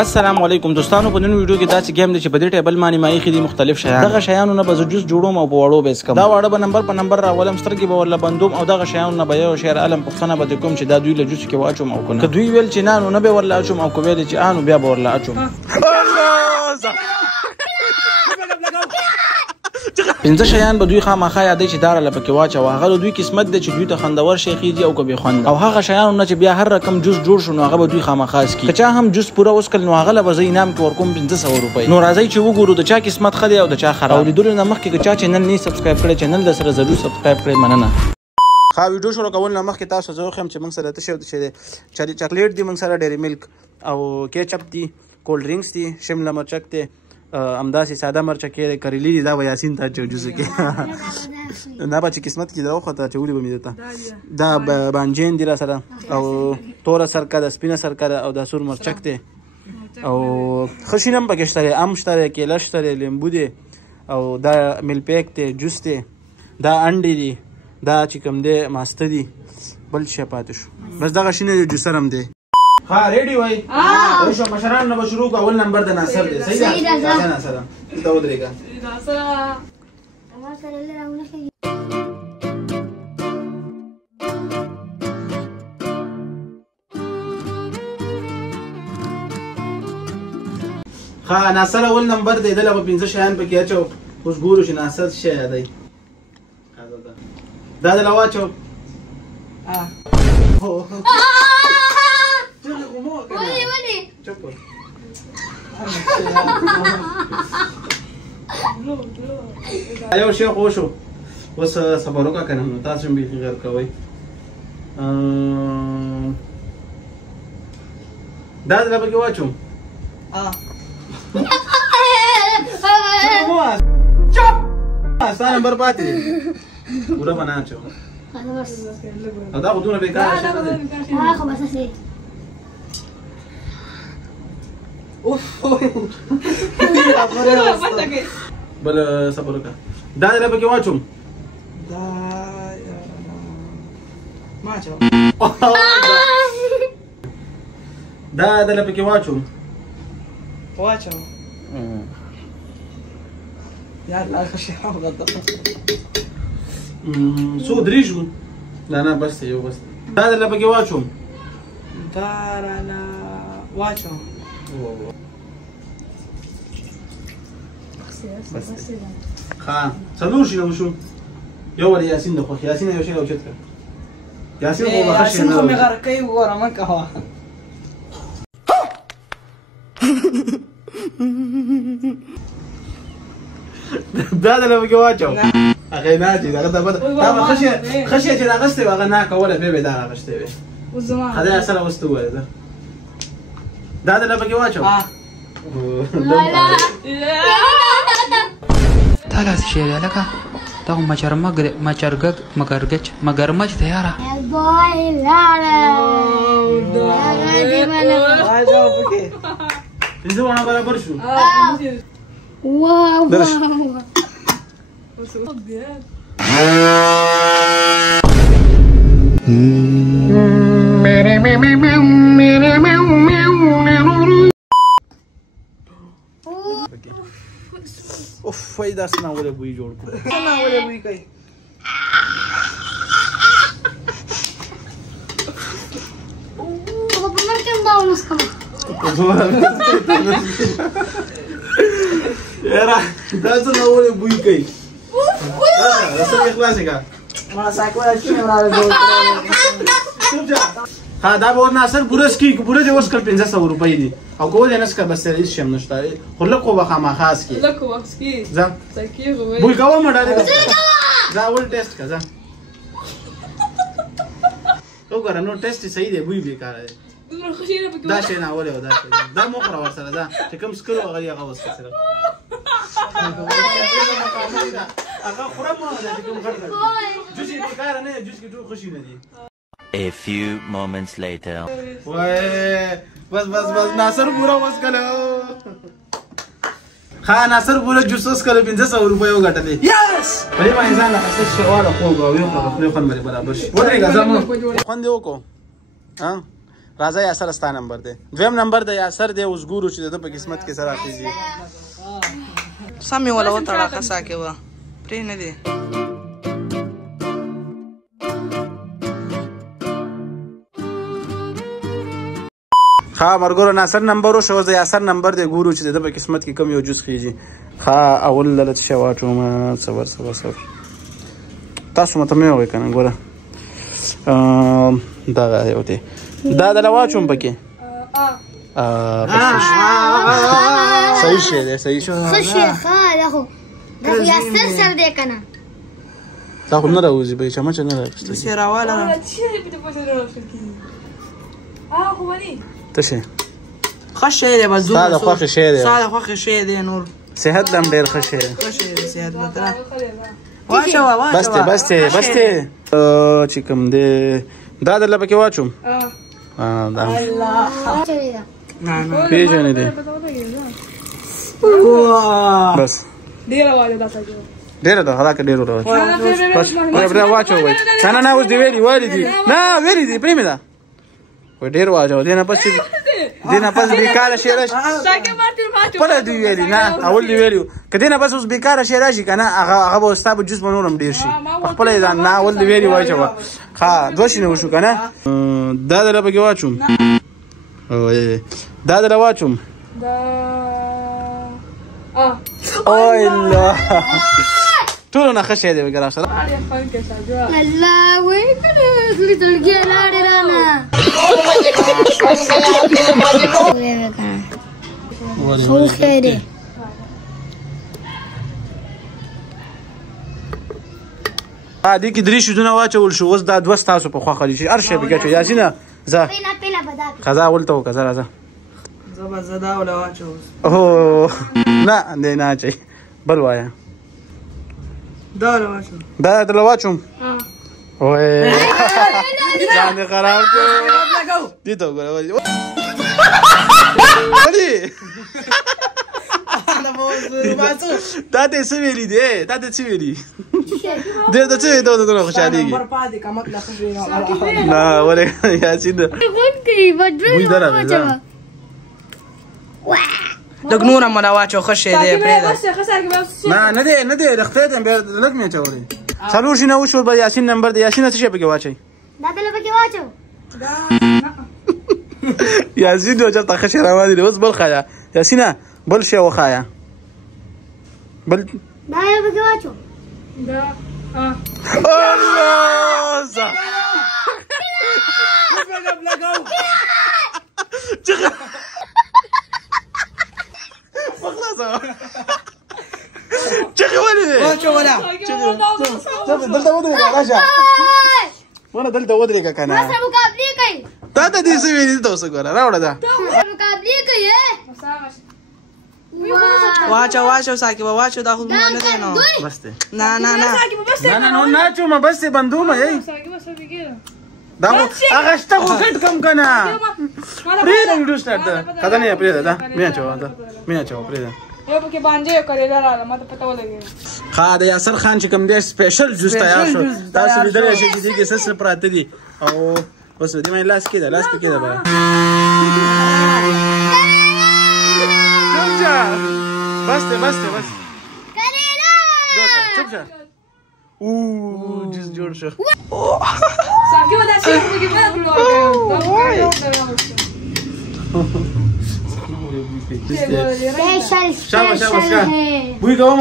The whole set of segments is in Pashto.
السلام علیکم دوستانو، په نن ویډیو کې داسې گیم دی چې په دې ټیبل باندې ما ایښي دي مختلف شیان. دغه شیانو نه به زه جوس جوړوم او په وړو به یې څکم. دا واړه به نمبر په نمبر راولم، سترګې به ورله بندوم او دغه شیانو نه به یو شی علم پوښتنه به دې کوم چې دا دوی له جوس کې واچوم او که نه. که دوی ویل چې نه، نو نه به یې ورله اچوم، او که ویل چې نو بیا به ورله اچوم. 5 شیان به دوی خامخا یادوي چې دا راله پکې واچوه. هغه د دوی قسمت دی چې دوی ته خوندور شی خیږي او که بې خونده. او هغه شیانو نه چې بیا هر رقم جوس جوړ شو، نو هغه به دوی خامخا څکي. که چا هم جوس پوره وڅکل، نو هغه له به زه انعام کې ورکوم 500 روپۍ. نو راځئ چې وګورو د چا قسمت ښه دی او د چا خراب. او لیدلو نه مخکې که چا چینل نه سبسکرایب کړی، چینل در سره ضرور سبسکرایب کړئ. مننه. ښه، ویډیو شروع کول نه مخکې تاسو زه وښیم چې موږ سره څه شی دی. چاکلیټ دی، موږ سره ډیری ملک او کیچپ دی، کولډ ډرینکس دی، شمله مرچک دی، همداسې ساده مرچکې دی، کریلي دی. دا به یاسین ته اچوو جوسو کې. دا به چې قسمت کې دا وخته اچولي به مې درته. دا بانجین دی را سره، او توره سرکه ده، سپینه سرکه ده، او دا سور مرچک دی، او ښه شین هم پکې شته دی. ام شته دی، کیله شته دی، لیمبو دی، او دا میل پیک دی، جوس دی، دا انډې دی، دا چې کوم دی ماسته دی. بل شی پاتې شو، بس دغه شینه دی. جوسر هم دی. ها ریډي وای. اوس مشران نه شروع اول نمبر د ناصر دی. صحیح ده ناصر. ته ودرېګا ناصر. ما سره لراونه کوي. ها ناصر اول نمبر دی. دله په 15 شیان پکې اچو. اوس ګورو چې ناصر شی دی. دا دله واچو. یو شی خو شو، اوس صبر وکړه که نه، نو تاسو هم بیخي غیر کوئ. دا دله پکې واچوم. ستا نمبر پاتې دی، پوره به نه اچوم. او دا خو دونه بېکاره شی نه دی. بل صبر وکړه. دا دله پکې واچوم. دا دله پکې واچوم. څو درې شو؟ نه بس دی، یو بس دی. دا دله پکې واچوم. دا راله واچوم. ښه، څلور شي نه شو. یو ور یاسین د خوښ. یاسین یو شی اوچت کړه. یاسین خو به ښه شی نه خو مې غره کوي، وګوره مه کوه. دا دله پکې واچو. هغې نه چې دغه ته بده دا به ښه شی چې راغستی و، هغه نه کولی، بیا به دا راغستی وی. خدای سره اوس ته ووایه. دا دله پکې واچو. دا داسې شی دی لکه دا خو مګرمچ دی یاره. پنځه واړه برابر شو. اوف وای، دا څنګه ولې بوی جوړ کړو. څنګه ولې بوی کوي. یاره دا څنګه ولې بوی کوي. څنګه خلاصې کا ما ساکولا چې مراد جوړ کړو. ها دا به ناصر پوره سکی پوره دې اوس کل 500 روپۍ دي، او کو دې نس کا بس هیڅ شم نشته. خو لکه به خامخا سکی لکه واسکی ځه سکی غوي بوی کوم مډاله ځه ول ټیسټ کا ځه. وګوره نو ټیسټ صحیح دی، بوی بیکار دی. دا شی نه ولې دا شی دا مو خور ور سره دا چې کوم سکرو هغه هغه وس سره هغه خورم نه چې کوم غړ جوسي بیکار نه، جوس کې ټول خوشي نه دي. A few moments later. وای بس ناصر پورا وسکلو. ها ناصر پورا جوسوس کله 500 روپۍ وګټلې. یس په دې باندې ځان له خاصه شواله خو غو یو په خپل خپل برابر شي. ودرېګا زمو خوند یو کو. ها راځه یاسر ستا نمبر دی دویم نمبر د یاسر دی اوس ګورو چې د ده په قسمت کې څه راخېږي سم یې وله وتړه قصه کې وه پرې نه دی ښه ملګرو ناصر نمبر وشو اوس د یاسر نمبر دی ګورو چې د ده په قسمت کې کوم یو جز خېږي ښه اول دله څه شی واچوم صبر تاسو ماته مې ووایئ که نه ګوره دغه یو دی دا دله واچوم پکې صحیح شی دی صحیح شو ښه شی ښه دا خو د یاسر سر دی که نه دا خو نه راوځي به چمچه نه رااخیستلی داسې راواله ته شی ښه شی دی بس ستا د خوښې شی دی ستا د خوښې شی دی نور صحت له هم ډېر ښه شی دی ښه شی دی صحت له ته واچوه بس دی چې کوم دی دا درله پکې واچوم پیژنې دی بس ډېره ده هلاکه ډېر وراچوه واچوه وایي نه اوس دې ویلي والي دي نه ویلي دي پرېمې ده وایي ډېر واچوه دې نه پس بېکاره شی راشي خپله دې ویلي نه اول دې ویلي که دې نه پس اوس بېکاره شی راشي که نه هغه به ستا به جز به نور هم ډېر شي په خپله یې نه اول دې ویلي واچوه ښه دوه شینې وشو که نه دا دله پکې واچوم دا دله واچوم الله ټولو نه ښه شی دی وګوره سره الله اکبر خپلې تړکې لاړې رانه خو خیر دی دې کې درې شیدونه واچول شو اوس دا دوه ستاسو په خوښه دي چې هر شی پکې اچوي یاسینه ځه ښه ځه اول ته وکړه ځه راځه زه دا وله واچوم نه دی نه اچوي بل وایه دا وله واچوم دا درله واچوم وای ځان دې خراب کړ دې ته وګوره ولې دا دې څه ویلي دی دا دې څه ویلي دې ته څه ویلي ته دونه خوشحالېږي نه ولې یاسین بوی ده راغی لږ نور هم وله واچو ښه شی دی پرېږده نه دی د خدای ته بیا لږ مې اچولی څلور شینه وشول به یاسین نمبر دی یاسینه څه شی پکې واچوئ دا دله پکې واچو یاسین یو چېرته ښه شی روانې دی اوس بل ښایه یاسینه بل شی وښایه بل دا یو پکې واچو الله چغې ولې دی واچوله دلته ودرېږه راشه ونه دلته ودرېږه که نه سره مقابلې کوي تا ته دې څه ویلي دلته اوسه ګوره راوړه دا مقابلې کوي واچو ساقبه واچو دا خو نه دی نو بس دی نه نه چومه بس دی بندومه یی دا خو هغه شته خو ګټ کم که نه پرېږده ویډیو سټارټ ده ښه ده نه پرېږده دا مې اچوه پرېږده ښه د یاسر خان چې کوم دی سپیشل جوس تیار شو تاسو لیدلی شئ چې دې کې څه پراته دي او اوس دې باندې لاس کېده لاس پکې ده بیا بس چپ شه جوس جوړ شو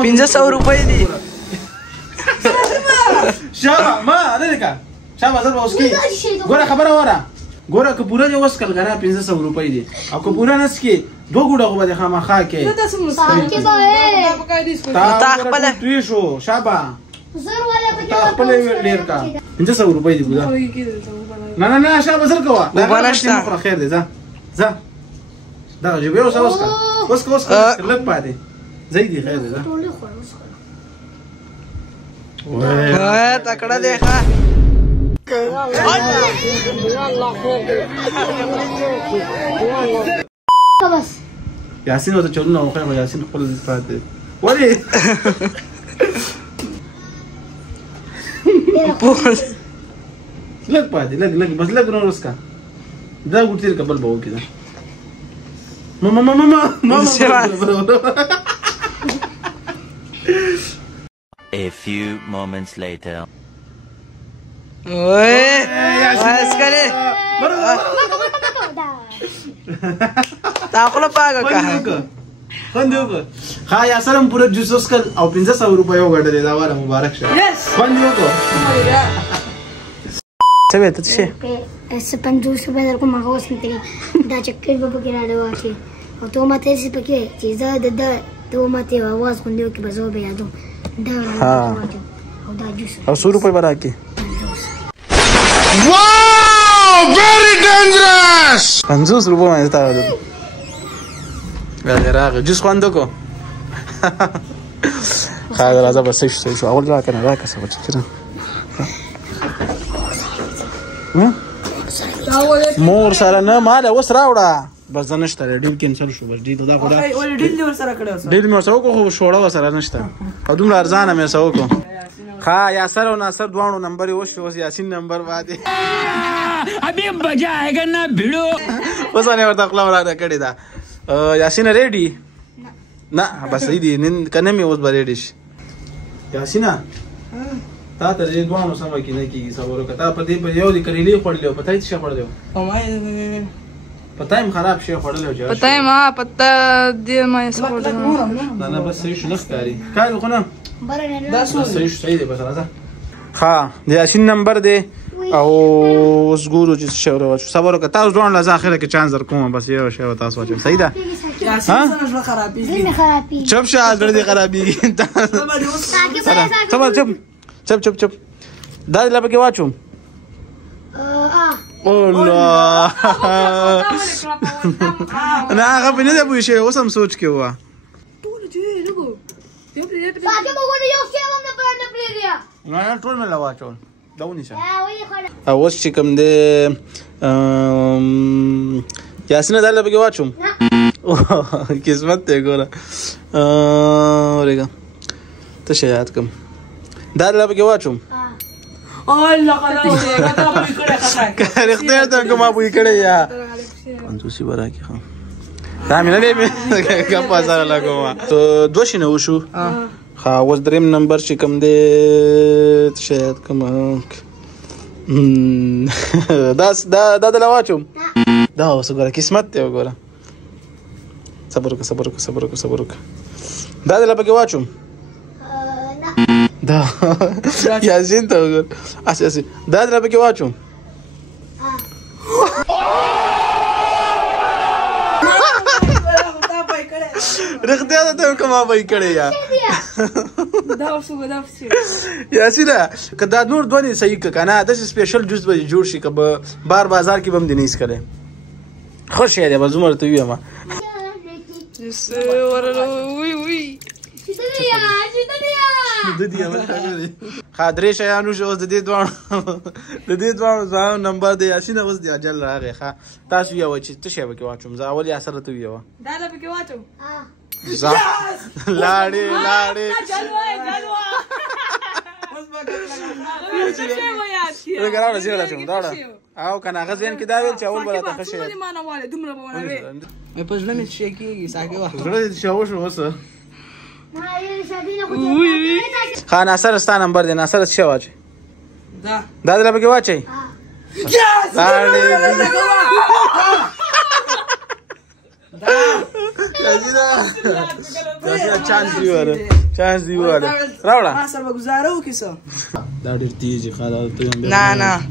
$500 دي شابه ما نه کا شابه زر اوس کی ګوره خبره وره ګوره که پوره دی اوس کل غره $500 دي او که پوره نس کی دو ګوډه خو به خامخا کې تا خپل توی شو شابه تا خپل ډیر کا $500 دي ګوره نه شابه زر کوه وبنشتا خیر دی ځه دا جوبه اوس لږ پاتې زیدي خیر دی ځه وای تکړه دی ښه یاسین ورته چلونه وښیه یاسین خپل پاتې ولې لږ پاتې لږ بس لږ نور وسکه دا ګوتیر کبل به وکړه ماما A few moments later. اوه واس करे تا خپل پاګه کا خوندو ها یا سلام پورا جوس وسکل او 1500 روپیا وګټلې دا واره مبارک شه خوندو کو څه وته څه ایسه 50 روپے درکو ما اوس نه دا چکر به پکې را دوه او ته ماته سي پکې چې زه د ته ماته आवाज خوندو کې بزو به یادو دا او دا جوس او 100 روپے برا کې Wow! Very dangerous! 50 روپے مې تا ودو راغه جوس خوندو کو خاله راځه بس شو اول لا کنه راکه څه وچ مور سره نه مال اوس راوړه بس نشته ډیل کینسل شو بس ډیل دا خدا ول ډیل ور سره کړو ډیل مې سره کو شوړه سره نشته او دومره ارزانه مې سره کو ها یاسر او ناصر دوانو نمبر یو شو یاسین نمبر باندې ابي بجائے گا نا بھیڑو اوس نه ورته خپل را کړی دا یاسین ریډي نه بس دې نن کنه مې اوس به ریډي شي یاسینا تا ته دې دوانو سم کې نه کیږي صبر وکړه په دې په یو دې کریلې خورلې پتاي څه خورلې او ما پتایم خراب شي خورلې پتاي ما پتا دې ما څه خورلې نه بس صحیح شو نخکاری کای خو نه برنه دا څه صحیح صحیح دی بس راځه ها د یاسین نمبر دی او اوس ګورو چې شاور صبر وکړه تاسو ځوان لازم اخره کې چانس در کوم بس یو شی تاسو واچو صحیح ده ها خرابي چپ شه زړه دې خرابي چپ چپ دا لپاره کې واچوم الله انا هغه په نه دی پوه شي اوس هم سوچ کې و ساګه مګونه یو څه هم نه پرانه پلیریا نه ټول مې لا واچول دا ونیسه او اوس چې کوم دی یاسین دا لپاره کې واچوم قسمت ته ګوره اورګه ته شي یاد کوم دا لپاره کې واچوم الله خلاص کته په کړه خطا اختیار ته کومه پوي کړی یا انځوسی برا کې خو دا مې نه دی کم پاسه لګوم ته دوه شنه وشو ها اوس دریم نمبر چې کوم دی شاید کوم دا د لواچوم دا اوس ګوره قسمت ته وګوره صبر وکړه دا د لپاره کې واچوم دا یاسین ته وګوره اساسي دا د لپاره کې واچوم رختیا ته کومه وای کړی یا دا اوس غدا فسي یاسینا کدا نور دونی صحیح کنه د سپیشل جوس به جوړ شي کبه بار بازار کې بم دینیس کړي خوش یې به زمر ته ویما جس ورلو وی د دې اول خاطرې شیانو شو د دې دوه نمبر د یاسین اوس دی اجل راغی ښا تاسو یو چې ته شی وکي واچوم زه اول یا سره ته یو دا له پکې واچوم زه لاړې جلوه اوس ما راغله زیاده چوم دا او کنه غزين کې دا ویل چې اول بل ته خشه ما نه والے دومره بونه مې پښله مې شي کېږي ساګه واه زړه دې شاو شو وسه خان ناصر ستا نمبر دی ناصر څه واچي دا د لپاره کې واچي دا چانس دی وره راوړه ما سره گزارو کیسه دا ډېر تیز خاله ته نه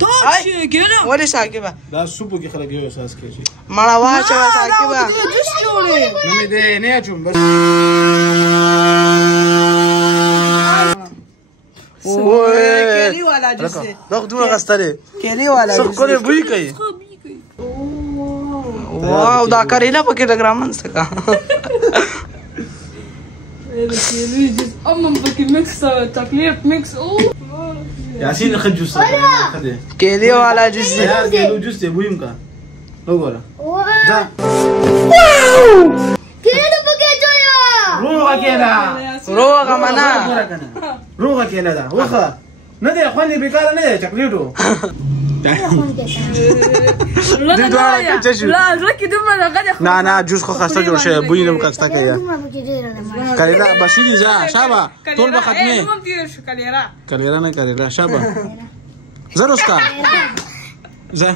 تو چې ګنه ولې ساګه دا سوپو کې خلک یو احساس کوي مړه واچو ساګه جوس جوړې نه مې دې نه چوم بس اوه کېلی والا جوس دا دوه غستره کېلی والا څه کوله بوی کوي واو دا کریلا پکې د ګرامن څخه کېلی جوس امم پکې مکس چاکلیټ مکس او یاسین خجوس خده کېلی والا جوس یار کېلو جوس ته بویم کا وګوره دا کېله پکې جوړه روغه منا روغه کېله دا وخه نه دی خوانې بیکاره نه دی چاکلیټو لا زلكي دوما غادي نه جوس خو خسته جوړ شي بوی نه مکسته کوي کلیرا بشیری ځه شابه ټول به ختمه کلیرا نه کلیرا شابه زر استا ځه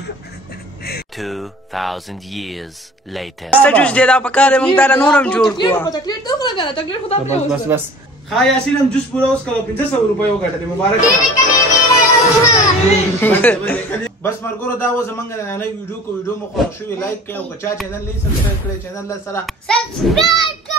2000 years later. جوس دې دا پکاره موږ دا نورم جوړ کوو تکلیف ته خو تکلیف خو دا بس ها یاسین هم جوس پورا اوس کړو 1500 روپۍ وګټه مبارک بس مرګورو دا و زمونږ نه ویډیو کو ویډیو مو خوښ شوی لایک کړئ او که چا چینل نه سبسکرایب کړی چینل سره سبسکرایب